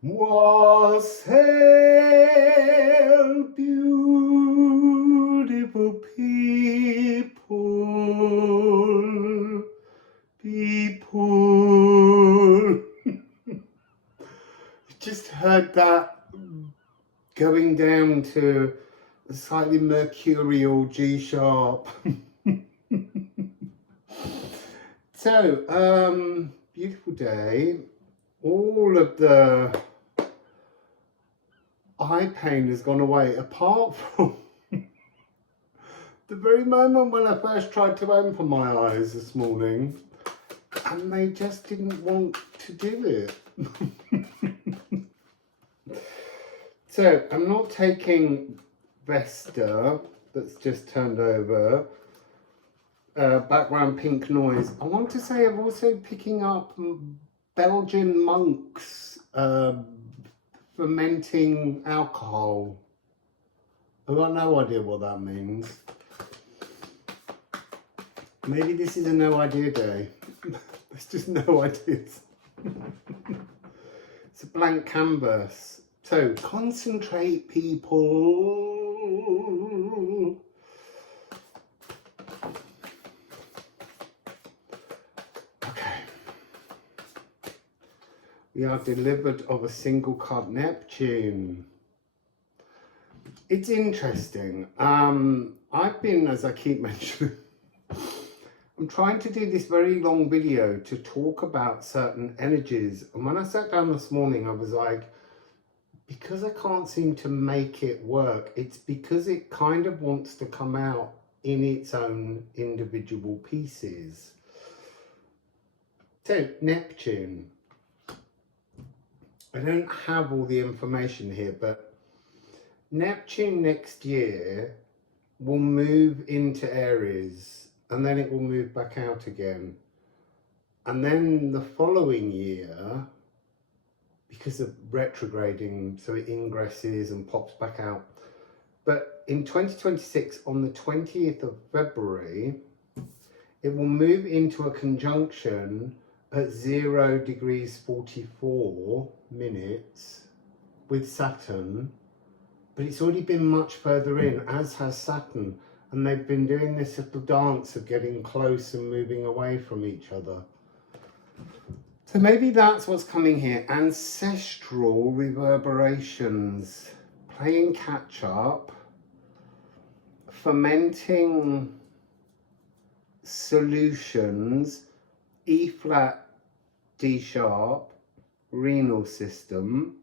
Wassail, beautiful people, people. Just heard that going down to a slightly mercurial G sharp. So, beautiful day. All of the eye pain has gone away, apart from the very moment when I first tried to open my eyes this morning, and they just didn't want to do it. So I'm not taking Vesta that's just turned over. Background pink noise. I want to say I'm also picking up Belgian monks fermenting alcohol. I've got no idea what that means. Maybe this is a no idea day. There's just no ideas. It's a blank canvas. So concentrate, people. Okay. We are delivered of a single card, Neptune. It's interesting. I've been, as I keep mentioning, I'm trying to do this very long video to talk about certain energies. And when I sat down this morning, I was like, because I can't seem to make it work, it's because it kind of wants to come out in its own individual pieces. So, Neptune. I don't have all the information here, but Neptune next year will move into Aries, and then it will move back out again. And then the following year, because of retrograding, so it ingresses and pops back out. But in 2026, on the 20th of February, it will move into a conjunction at 0 degrees 44 minutes with Saturn. But it's already been much further in, as has Saturn. And they've been doing this little dance of getting close and moving away from each other. So maybe that's what's coming here. Ancestral reverberations, playing catch up, fermenting solutions, E flat, D sharp, renal system.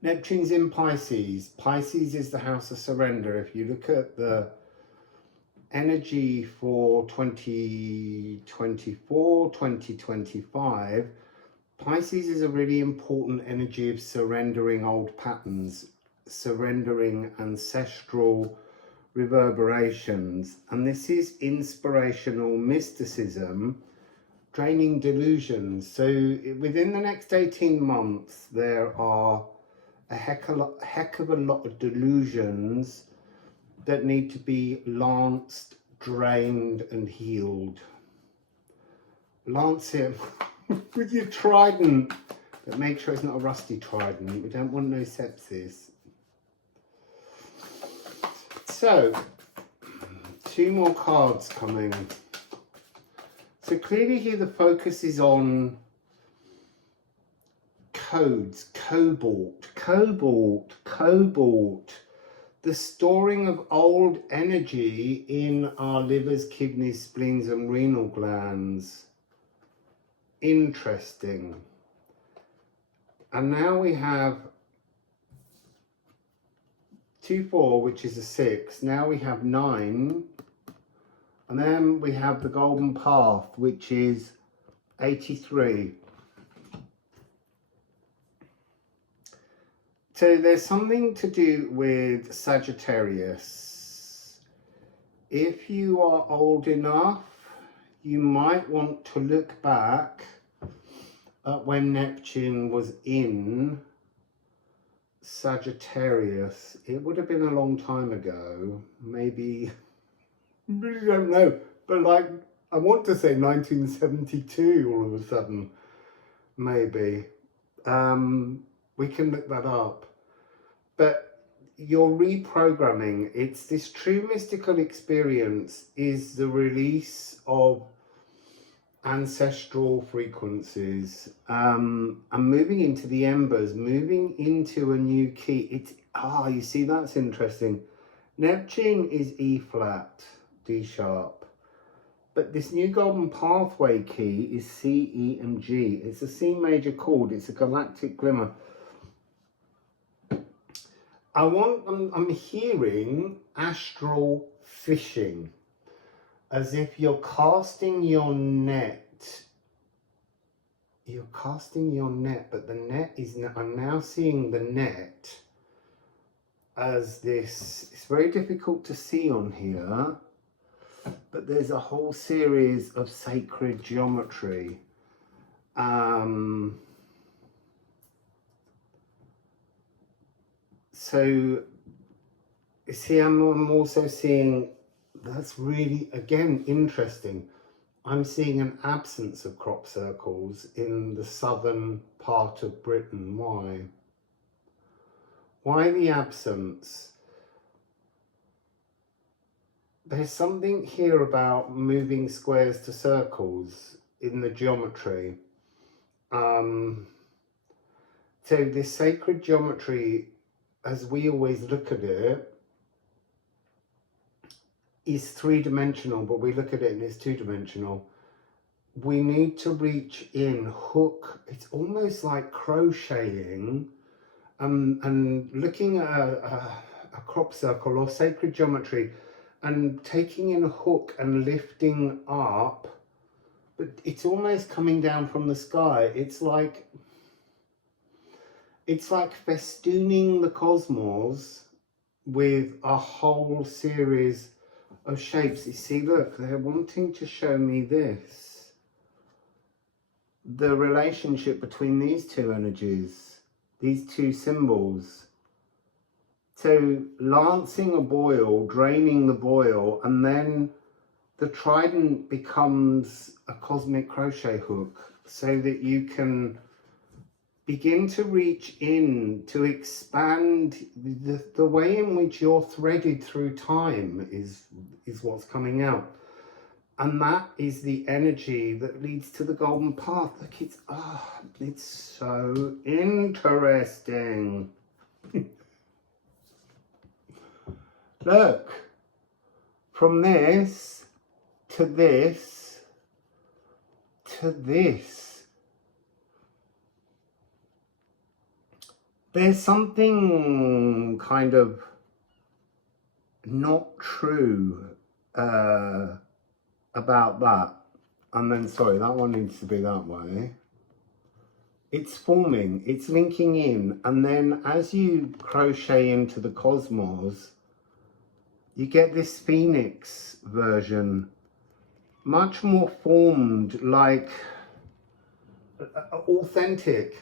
Neptune's in Pisces. Pisces is the house of surrender. If you look at the energy for 2024, 2025, Pisces is a really important energy of surrendering old patterns, surrendering ancestral reverberations. And this is inspirational mysticism, draining delusions. So within the next 18 months, there are a heck of a lot of delusions that need to be lanced, drained and healed. Lance him with your trident, but make sure it's not a rusty trident. We don't want no sepsis. So, 2 more cards coming. So clearly here the focus is on codes, cobalt. The storing of old energy in our livers, kidneys, spleens and renal glands. Interesting. And now we have 2, 4, which is a 6. Now we have 9. And then we have the golden path, which is 83. So there's something to do with Sagittarius. If you are old enough, you might want to look back at when Neptune was in Sagittarius. It would have been a long time ago, maybe, I really don't know, but like, I want to say 1972 all of a sudden, maybe. We can look that up. But your reprogramming, it's this true mystical experience is the release of ancestral frequencies, and moving into the embers, moving into a new key. It's, you see, that's interesting. Neptune is E flat, D sharp. But this new golden pathway key is C, E, and G. It's a C major chord. It's a galactic glimmer. I'm hearing astral fishing, as if you're casting your net. You're casting your net, but the net is, I'm now seeing the net as this, it's very difficult to see on here, but there's a whole series of sacred geometry. So, see, I'm also seeing, that's really, again, interesting. I'm seeing an absence of crop circles in the southern part of Britain. Why? Why the absence? There's something here about moving squares to circles in the geometry. So this sacred geometry, as we always look at it, is three-dimensional, but we look at it and it's two-dimensional. We need to reach in, hook. It's almost like crocheting, and looking at a crop circle or sacred geometry and taking in a hook and lifting up, but it's almost coming down from the sky. It's like festooning the cosmos with a whole series of shapes. You see, look, they're wanting to show me this. The relationship between these two energies, these two symbols. So lancing a boil, draining the boil, and then the trident becomes a cosmic crochet hook, so that you can begin to reach in, to expand. The way in which you're threaded through time is what's coming out. And that is the energy that leads to the golden path. Look, it's so interesting. Look, from this to this to this. There's something kind of not true about that. And then, sorry, that one needs to be that way. It's forming, it's linking in, and then as you crochet into the cosmos, you get this phoenix version, much more formed, like authentic,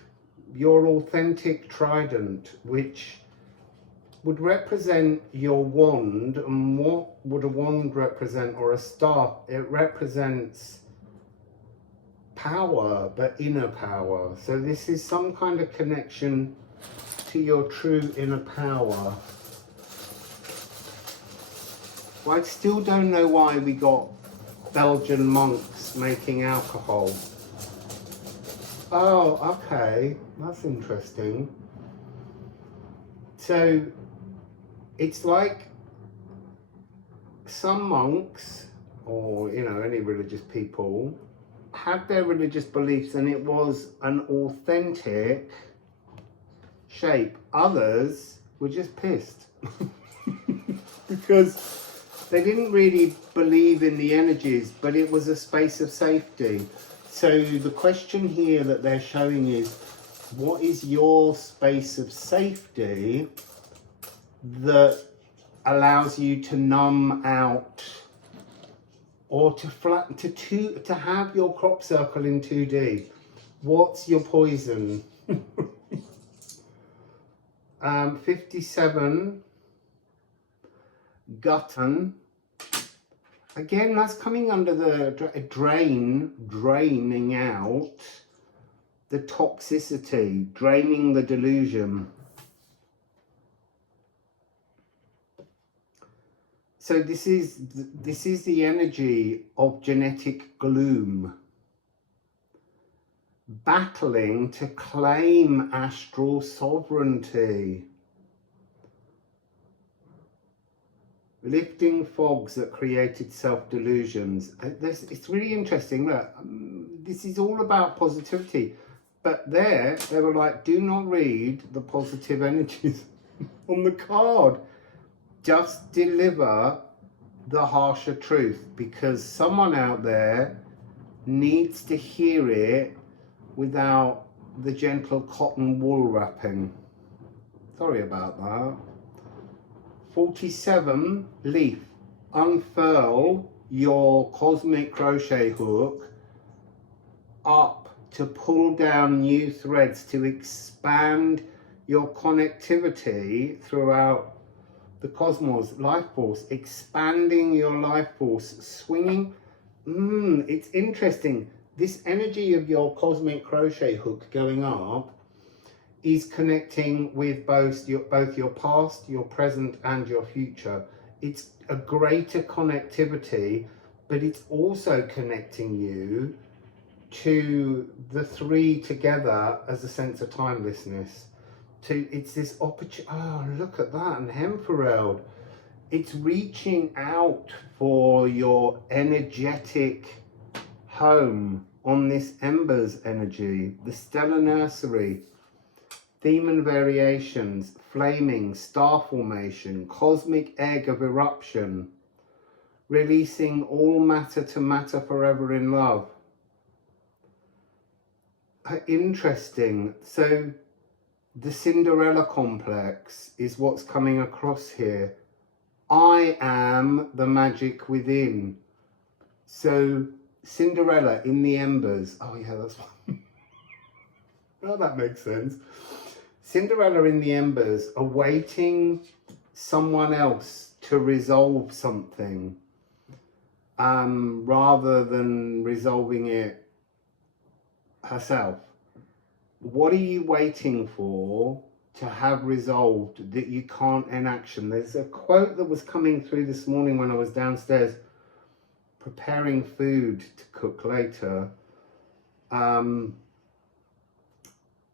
your authentic trident, which would represent your wand. And what would a wand represent, or a staff? It represents power, but inner power. So this is some kind of connection to your true inner power. Well, I still don't know why we got Belgian monks making alcohol. Oh, okay, that's interesting. So it's like some monks, or any religious people, had their religious beliefs and it was an authentic shape. Others were just pissed because they didn't really believe in the energies, but it was a space of safety. So the question here that they're showing is, what is your space of safety that allows you to numb out, or to flatten, to have your crop circle in 2D? What's your poison? 57, Gutton. Again, that's coming under the draining out. the toxicity, draining the delusion. So this is the energy of genetic gloom, battling to claim astral sovereignty, lifting fogs that created self-delusions. It's really interesting. Look, this is all about positivity, but they were like, do not read the positive energies on the card. Just deliver the harsher truth, because someone out there needs to hear it without the gentle cotton wool wrapping. Sorry about that. 47, leaf. Unfurl your cosmic crochet hook up to pull down new threads to expand your connectivity throughout the cosmos, life force, expanding your life force, swinging. It's interesting. This energy of your cosmic crochet hook going up is connecting with both your past, your present, and your future. It's a greater connectivity, but it's also connecting you to the three together as a sense of timelessness. It's this opportunity. Oh, look at that, and Hemfereld. It's reaching out for your energetic home on this Embers energy, the stellar nursery, theme and variations, flaming, star formation, cosmic egg of eruption, releasing all matter to matter forever in love. Interesting. So the Cinderella complex is what's coming across here. I am the magic within. So Cinderella in the embers. Oh yeah, that's one. Oh, that makes sense. Cinderella in the embers, awaiting someone else to resolve something, rather than resolving it herself. What are you waiting for to have resolved that you can't enaction? There's a quote that was coming through this morning when I was downstairs preparing food to cook later.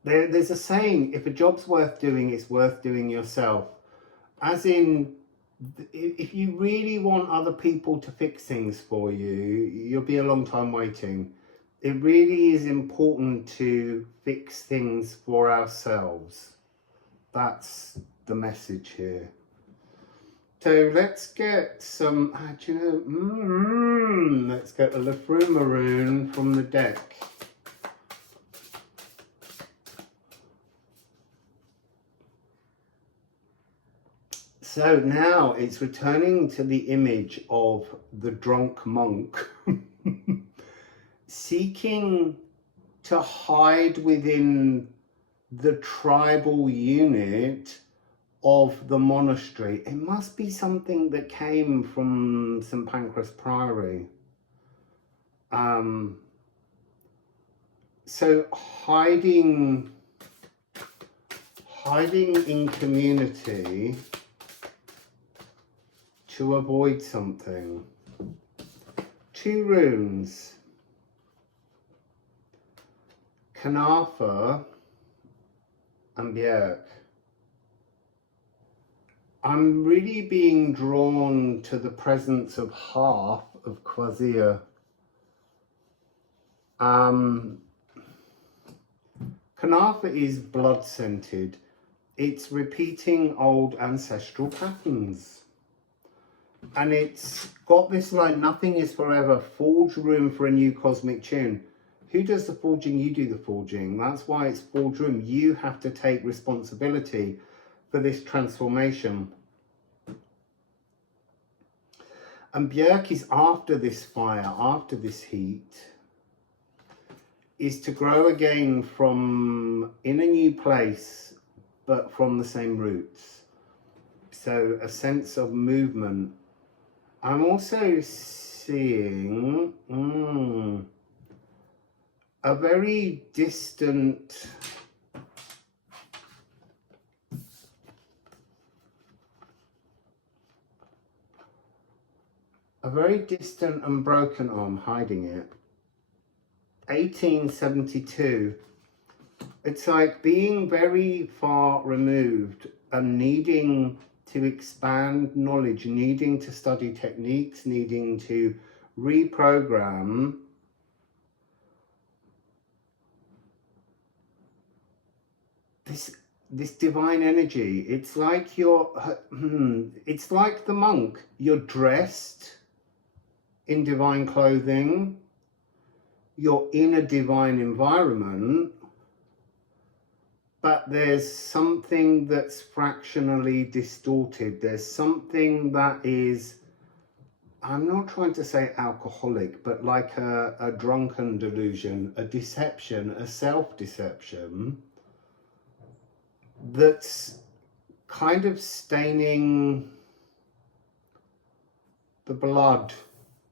There's a saying, if a job's worth doing, it's worth doing yourself. As in, if you really want other people to fix things for you, you'll be a long time waiting. It really is important to fix things for ourselves. That's the message here. So let's get some, let's get a Liffruma rune from the deck. So now it's returning to the image of the drunk monk seeking to hide within the tribal unit of the monastery. It must be something that came from St. Pancras Priory. So hiding in community to avoid something. 2 runes. Kanafa and Bjerk. I'm really being drawn to the presence of half of Quasir. Kanafa is blood scented. It's repeating old ancestral patterns. And it's got this like nothing is forever, forge room for a new cosmic tune. Who does the forging? You do the forging. That's why it's forge room. You have to take responsibility for this transformation. And Bjerk is after this fire, after this heat, is to grow again from in a new place, but from the same roots. So a sense of movement. I'm also seeing a very distant, and broken arm hiding it. 1872. It's like being very far removed and needing to expand knowledge, needing to study techniques, needing to reprogram this divine energy. It's like it's like the monk. You're dressed in divine clothing, you're in a divine environment, but there's something that's fractionally distorted. There's something that is, I'm not trying to say alcoholic, but like a drunken delusion, a deception, a self-deception that's kind of staining the blood,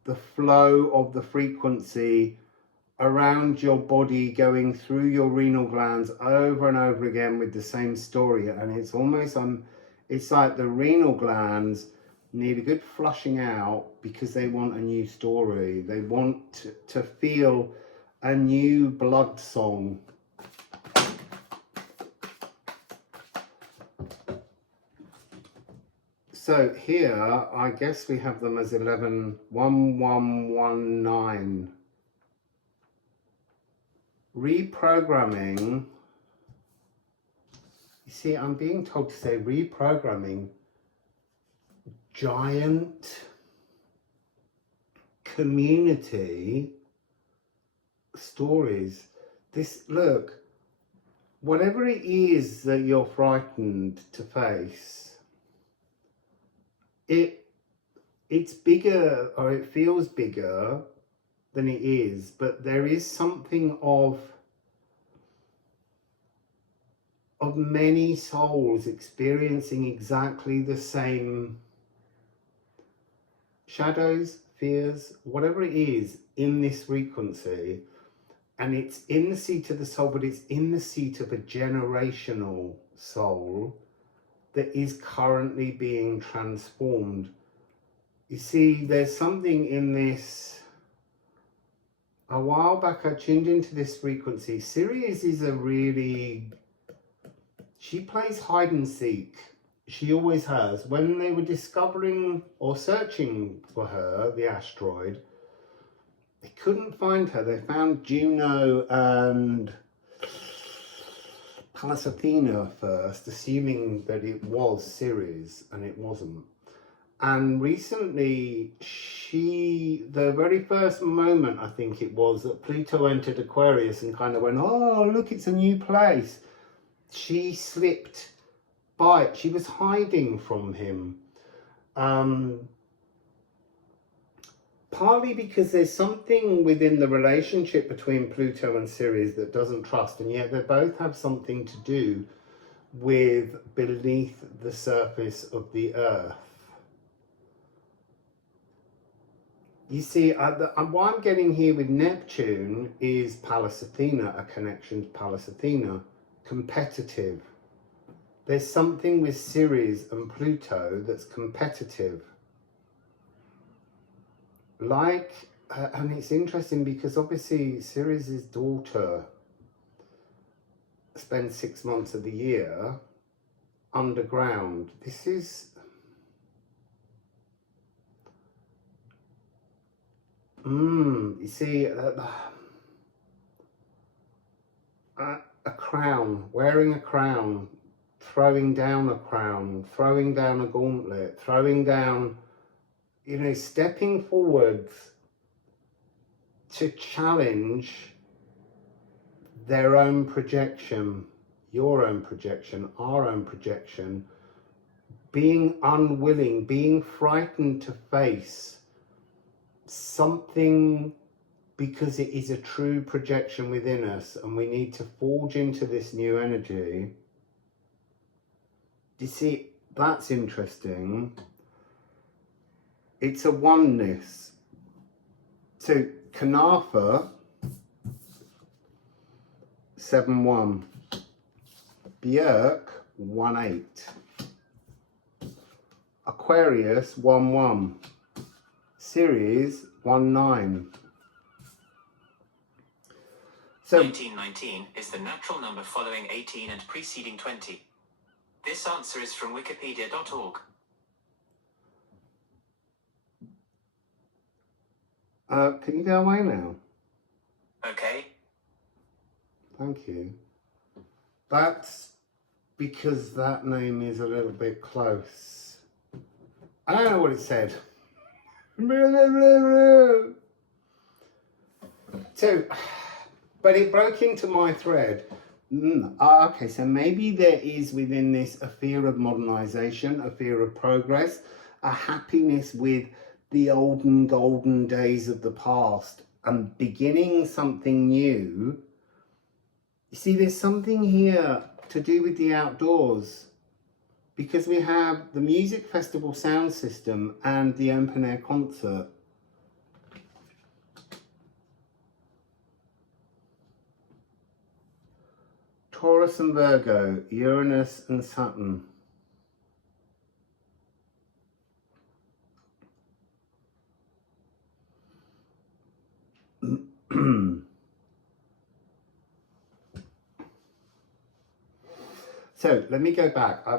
the flow of the frequency around your body, going through your renal glands over and over again with the same story. And it's almost it's like the renal glands need a good flushing out because they want a new story. They want to feel a new blood song. So here, I guess we have them as 111119. Reprogramming. You see, I'm being told to say reprogramming giant community stories. This, look, whatever it is that you're frightened to face, it's bigger, or it feels bigger than it is, but there is something of many souls experiencing exactly the same shadows, fears, whatever it is in this frequency. And it's in the seat of the soul, but it's in the seat of a generational soul that is currently being transformed. You see, there's something in this. A while back I tuned into this frequency. Sirius is she plays hide and seek. She always has. When they were discovering or searching for her, the asteroid, they couldn't find her. They found Juno and Pallas Athena first, assuming that it was Ceres, and it wasn't. And recently, the very first moment, I think it was, that Pluto entered Aquarius and kind of went, oh, look, it's a new place. She slipped by it. She was hiding from him. Partly because there's something within the relationship between Pluto and Ceres that doesn't trust, and yet they both have something to do with beneath the surface of the earth. You see, what I'm getting here with Neptune is Pallas Athena, a connection to Pallas Athena, competitive. There's something with Ceres and Pluto that's competitive. And it's interesting because obviously Ceres' daughter spends 6 months of the year underground. This is... you see, a crown, wearing a crown, throwing down a crown, throwing down a gauntlet, throwing down, stepping forwards to challenge their own projection, your own projection, our own projection, being unwilling, being frightened to face something because it is a true projection within us, and we need to forge into this new energy. You see, that's interesting. It's a oneness. So Kanatha 7-1. Björk 1-8. Aquarius 1-1. Ceres 1-9. So 1919 is the natural number following 18 and preceding 20. This answer is from wikipedia.org. Can you go away now? Okay. Thank you. That's because that name is a little bit close. I don't know what it said. So, but it broke into my thread. Okay, so maybe there is within this a fear of modernization, a fear of progress, a happiness with the olden golden days of the past and beginning something new. You see, there's something here to do with the outdoors, because we have the music festival sound system and the open air concert. Taurus and Virgo, Uranus and Saturn. So let me go back. I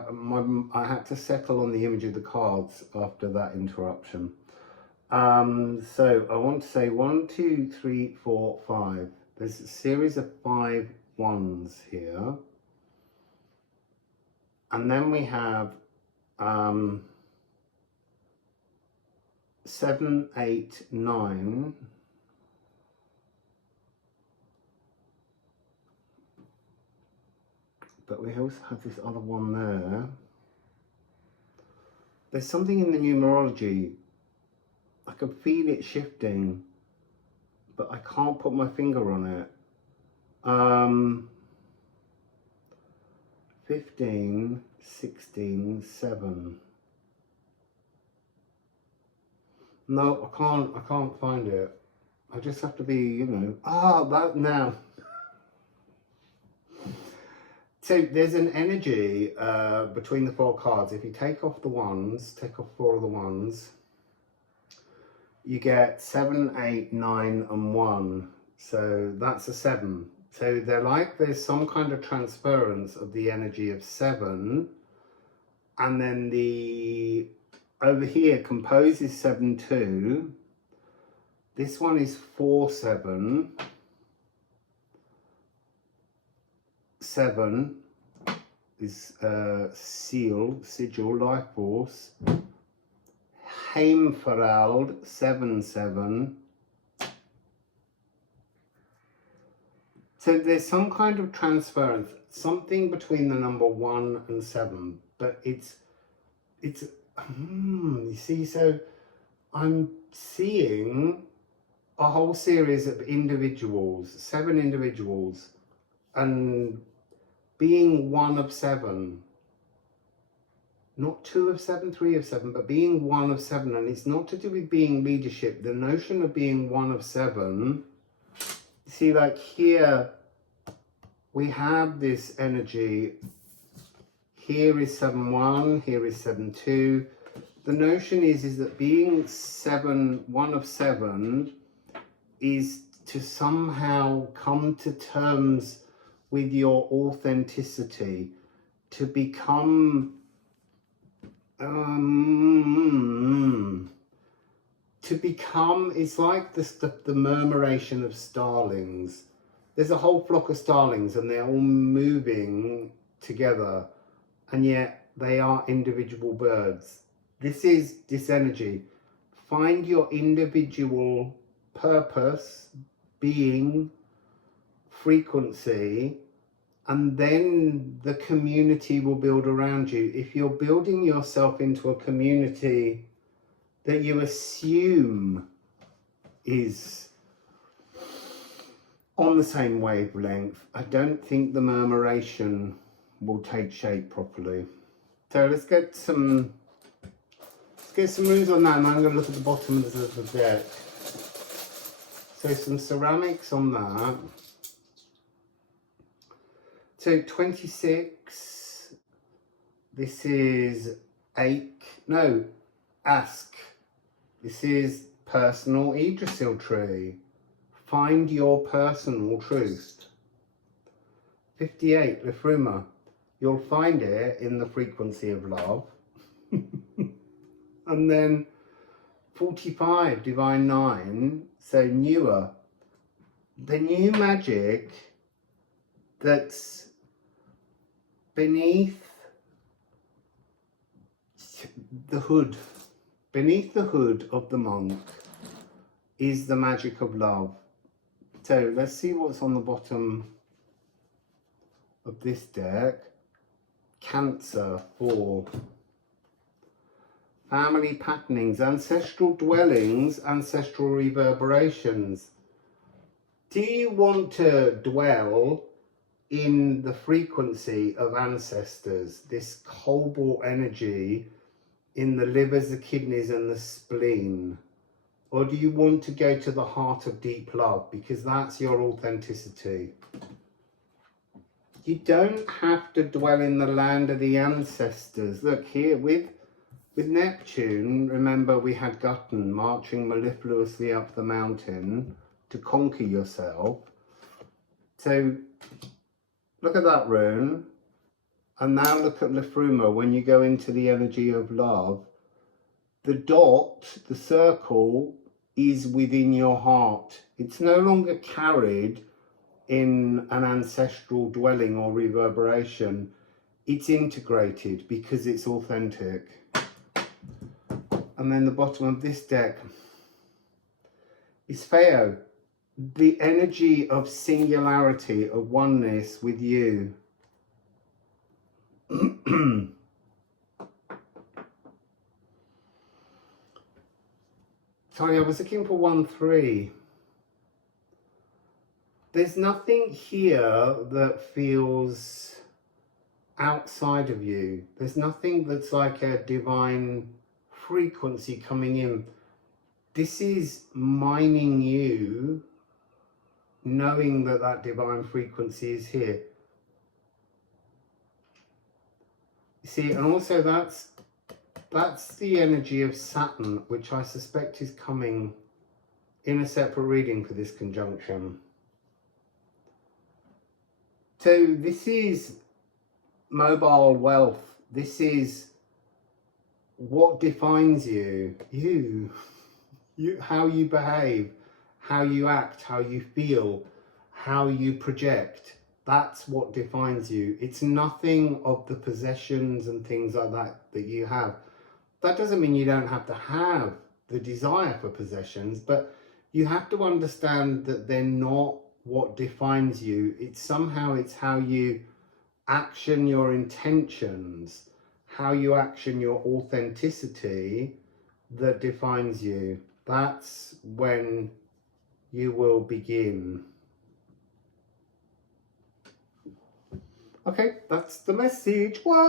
had to settle on the image of the cards after that interruption. So I want to say 1, 2, 3, 4, 5. There's a series of 5 ones here. And then we have 7, 8, 9. But we also have this other one there. There's something in the numerology. I can feel it shifting, but I can't put my finger on it. 15, 16, 7. No, I can't find it. I just have to be, you know, that now. So there's an energy between the 4 cards. If you take off the ones, take off 4 of the ones, you get 7, 8, 9 and 1. So that's a 7. So they're like there's some kind of transference of the energy of 7, and then the over here composes 7, 2. This one is 4, 7. 7 is sigil, life force. Heimferald 7, 7. So there's some kind of transference, something between the number 1 and 7, but it's you see, so I'm seeing a whole series of individuals, 7 individuals, and being 1 of 7, not 2 of 7, 3 of 7, but being 1 of 7. And it's not to do with being leadership. The notion of being 1 of 7, see, like here we have this energy. Here is 7, 1, here is 7, 2. The notion is that being 1 of 7 is to somehow come to terms with your authenticity, to become it's like the murmuration of starlings. There's a whole flock of starlings and they're all moving together, and yet they are individual birds. This is this energy. Find your individual purpose, being, frequency, and then the community will build around you. If you're building yourself into a community that you assume is on the same wavelength, I don't think the murmuration will take shape properly. So let's get some runes on that, and I'm going to look at the bottom of the deck. So some ceramics on that. So 26, this is ask. This is personal Yggdrasil tree. Find your personal truth. 58, Liffruma. You'll find it in the frequency of love. And then 45, Divine 9, so newer. The new magic that's beneath the hood. Beneath the hood of the monk is the magic of love. So let's see what's on the bottom of this deck. Cancer 4. Family patternings, ancestral dwellings, ancestral reverberations. Do you want to dwell in the frequency of ancestors, this cobalt energy in the livers, the kidneys and the spleen? Or do you want to go to the heart of deep love, because that's your authenticity? You don't have to dwell in the land of the ancestors. Look here, with Neptune, remember we had Gutton marching mellifluously up the mountain to conquer yourself. So look at that rune, and now look at Liffruma. When you go into the energy of love, the dot, the circle, is within your heart. It's no longer carried in an ancestral dwelling or reverberation. It's integrated because it's authentic. And then the bottom of this deck is Feo, the energy of singularity, of oneness with you. Sorry, I was looking for 1-3. There's nothing here that feels outside of you. There's nothing that's like a divine frequency coming in. This is mining you, knowing that that divine frequency is here. You see, and also that's the energy of Saturn, which I suspect is coming in a separate reading for this conjunction. So this is mobile wealth. This is what defines you, how you behave, how you act, how you feel, how you project. That's what defines you. It's nothing of the possessions and things like that that you have. That doesn't mean you don't have to have the desire for possessions, but you have to understand that they're not what defines you. It's how you action your intentions, how you action your authenticity that defines you. That's when you will begin. Okay, that's the message. Wassail.